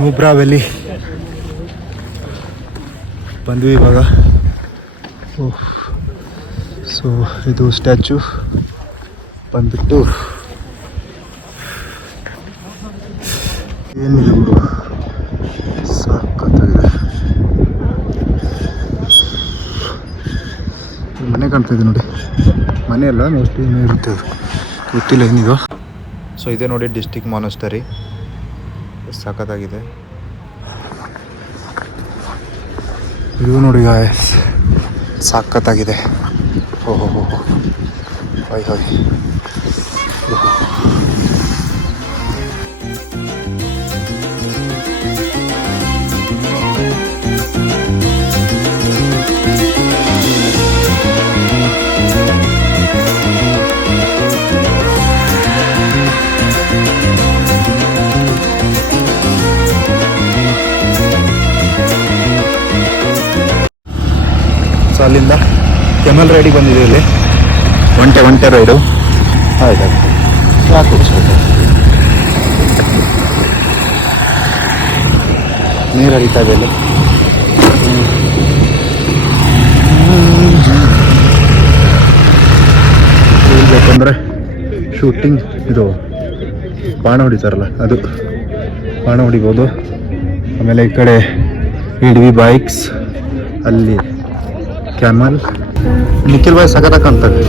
Nubra valley ಬಂದ್ವಿ ಇವಾಗ. So ಇದು ಸ್ಟ್ಯಾಚು ಬಂದ್ಬಿಟ್ಟು ಏನಿದೆ ಗುರು, ಸಾಕಾಗಿದೆ. ಮನೆ ಕಾಣ್ತಾಯಿದೆ ನೋಡಿ, ಮನೆ ಅಲ್ಲ ಮೋಸ್ಟ್ಲಿ ಇನ್ನೂ ಇರುತ್ತೆ, ಅದು ಗೊತ್ತಿಲ್ಲ ಏನಿದು. ಸೊ ಇದೆ ನೋಡಿ ಡಿಸ್ಟಿಕ್ ಮಾನಸ್ಟರಿ, ಸಖತ್ತಾಗಿದೆ. ಇದು ನೋಡಿ ಗಾಯ್ಸ್, ಸಖತ್ತಾಗಿದೆ. ಓಹೋ ಹಾಯ್ ಹಾಯ್. ಸೊ ಅಲ್ಲಿಂದ ಕೆಮಲ್ ರೈಡಿಗೆ ಬಂದಿದೆ. ಇಲ್ಲಿ ಒಂಟೆ ರೈಡು ಆಯ್ತು. ಯಾಕೆ ಕುಡಿಸ್ಬೇಕು, ನೀರು ಹರಿತಾ ಇದೆ ಇಲ್ಲಿ. ಬೇಕಂದ್ರೆ ಶೂಟಿಂಗ್ ಇದು ಬಾಣ ಹೊಡಿತಾರಲ್ಲ, ಅದು ಬಾಣ ಹೊಡಿಬೋದು. ಆಮೇಲೆ ಈ ಕಡೆ ಇಡ್ವಿ ಬೈಕ್ಸ್, ಅಲ್ಲಿ ಕ್ಯಾಮಲ್. ನಿಖಿಲ್ ಬಾಯ್ ಸಗತ ಕಾಣ್ತದೆ.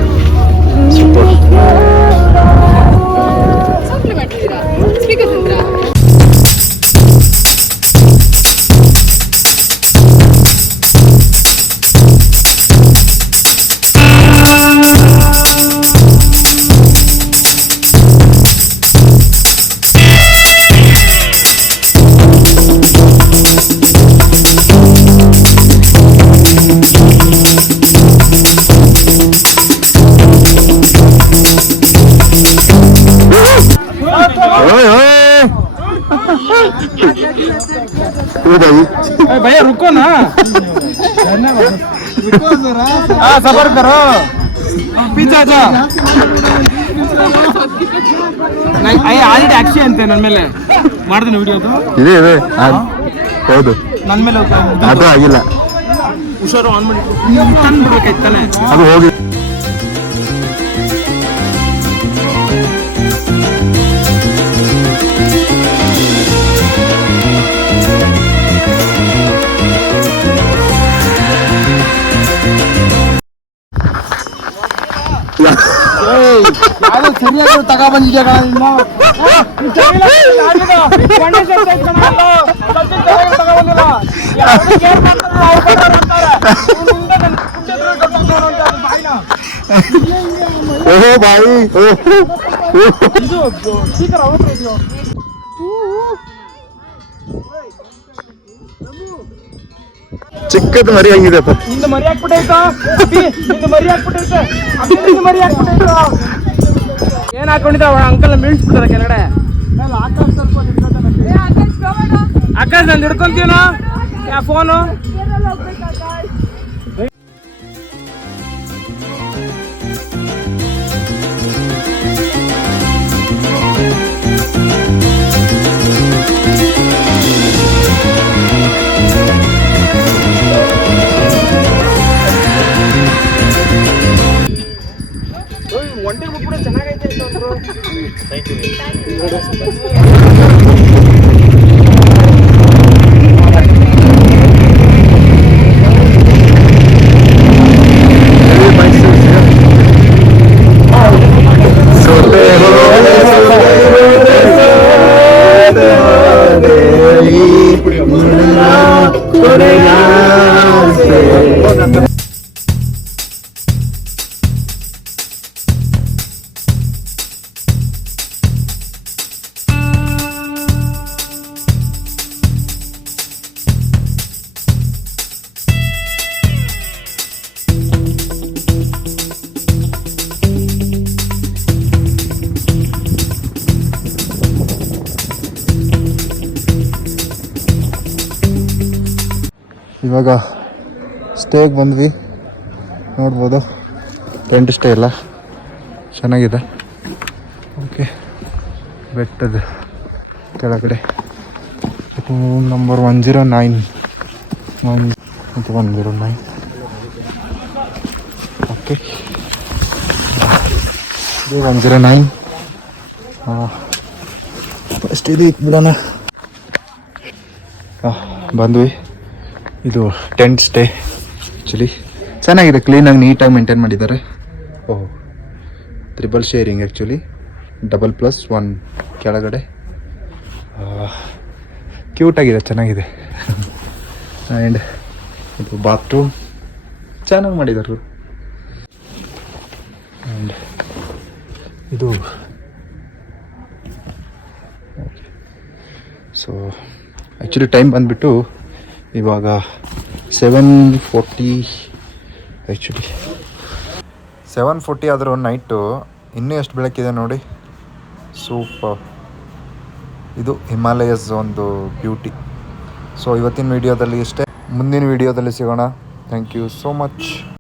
भैया रुको ना, सबर करो, पीछे जा. ಆಲ್ರೆಡಿ ಆಕ್ಷಿ ಅಂತೆ ನನ್ನ ಮೇಲೆ ಮಾಡಿದ ವಿಡಿಯೋ ಇದೆ ಇದೆ. ಹೌದು, ನನ್ನ ಮೇಲೆ ಅದು ಆಗಿಲ್ಲ. ಹುಷಾರು ಆನ್ ಮಾಡಿ ತಂದ್ಬಿಡ್ಬೇಕಾಯ್ತಾನೆ, ಅದು ಹೋಗಿ. ಸರಿಯಾಗಿ ತಗೋ ಬಂದಿದ್ಯಾ ಚಿಕ್ಕದ ಮರಿ ಹಂಗಿದೆಪ್ಪ. ನಿಂದು ಮರಿ ಹಾಕ್ಬಿಟ್ಟೈತಾ, ನಿಂದು ಮರಿ ಹಾಕ್ಬಿಟ್ಟೈತೆ, ಮರಿ ಹಾಕ್ಬಿಟ್ಟೈತ. ಏನ್ ಹಾಕೊಂಡಿದ್ದ ಅಂಕಲ್ ಮೀಳ್ಸ್ಬಿಟ್ಟಾರ ಕೆಳಗಡೆ. ಆಕಾಶ್ ನಂದು ಹಿಡ್ಕೊಂತೀನೋ ಯಾ ಫೋನು. ಒಂಟಿ ಮುಟ್ಬಿಟ್ಟು ಚೆನ್ನಾಗೈತೆ ಅಂದ್ರು. Thank you. ಇವಾಗ ಸ್ಟೇಗೆ ಬಂದ್ವಿ. ನೋಡ್ಬೋದು. ಟೆಂಟ್ ಸ್ಟೇ ಎಲ್ಲ ಚೆನ್ನಾಗಿದೆ. ಓಕೆ, ಬೆಟ್ಟದ ಕೆಳಗಡೆ ರೂಮ್ ನಂಬರ್ 109 ಮತ್ತು 109. ಓಕೆ, ಇದು 109. ಫಸ್ಟ್ ಇದು ಇಟ್ಬಿಡೋಣ. ಬಂದ್ವಿ. ಇದು ಟೆಂಟ್ ಸ್ಟೇ ಆ್ಯಕ್ಚುಲಿ ಚೆನ್ನಾಗಿದೆ, ಕ್ಲೀನಾಗಿ ನೀಟಾಗಿ ಮೇಂಟೈನ್ ಮಾಡಿದ್ದಾರೆ. ಓಹ್, 3 ಶೇರಿಂಗ್ ಆ್ಯಕ್ಚುಲಿ, 2+1 ಕೆಳಗಡೆ. ಕ್ಯೂಟಾಗಿದೆ, ಚೆನ್ನಾಗಿದೆ. ಆ್ಯಂಡ್ ಇದು ಬಾತ್ರೂಮ್ ಚೆನ್ನಾಗಿ ಮಾಡಿದ್ದಾರೆ. ಆ್ಯಂಡ್ ಇದು ಸೊ ಆ್ಯಕ್ಚುಲಿ ಟೈಮ್ ಬಂದುಬಿಟ್ಟು ಇವಾಗ 7:40. ಆ್ಯಕ್ಚುಲಿ 7:40 ಆದರೂ ನೈಟು ಇನ್ನೂ ಎಷ್ಟು ಬೆಳಕಿದೆ ನೋಡಿ, ಸೂಪರ್. ಇದು ಹಿಮಾಲಯಸ್ ಒಂದು ಬ್ಯೂಟಿ. ಸೊ ಇವತ್ತಿನ ವೀಡಿಯೋದಲ್ಲಿ ಇಷ್ಟೇ, ಮುಂದಿನ ವೀಡಿಯೋದಲ್ಲಿ ಸಿಗೋಣ. Thank you so much.